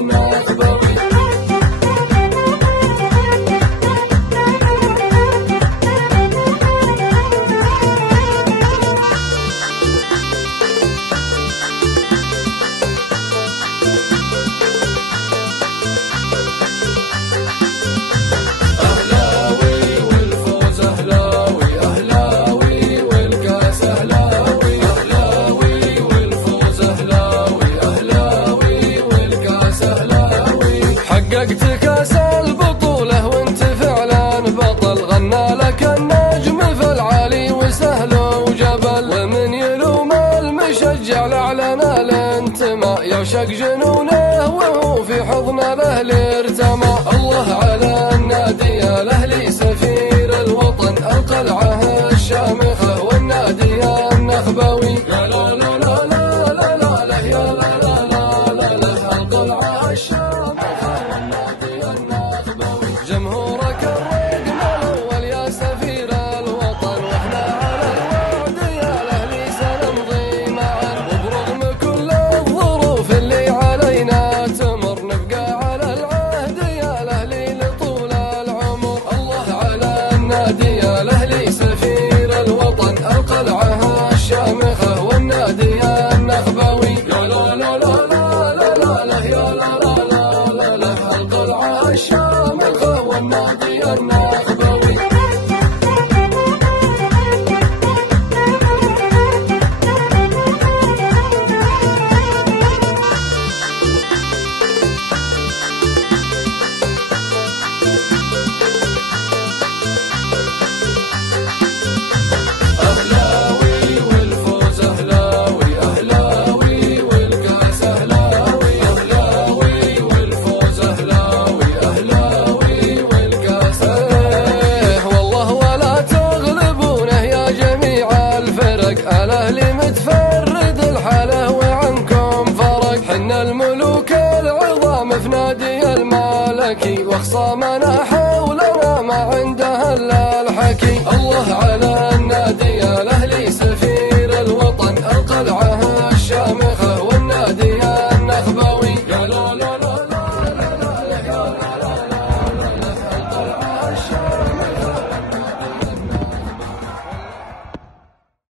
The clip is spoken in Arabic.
النخبوي. حققت كاس البطولة وانت فعلا بطل، غنى لك النجم في العالي وسهل وجبل، ومن يلوم المشجع لأعلن الانتماء، يعشق جنونه وهو في حضن الأهل ارتمى. الله على النادي الأهلي سفير الوطن، القلعة الشامخة والنادي النخبوي. لا لا لا لا لا لا لا يا لا لا لا لا القلعة الشامخة والنادي النخبوي. جمهورك الرقم الأول يا سفير الوطن، واحنا على الوعد يا الأهلي سنمضي معا، وبرغم كل الظروف اللي علينا تمر نبقى على العهد يا الأهلي لطول العمر. الله على النادي الأهلي سفير الوطن، القلعة الشامخة والنادي النخبوي. لا لا لا لا لا لا لا يا لا لا لا لا القلعة الشامخة والنادي النخبوي. الأهلي متفرد الحالة وعنكم فرق، حنا الملوك العظام في نادي المالكي، واخصامنا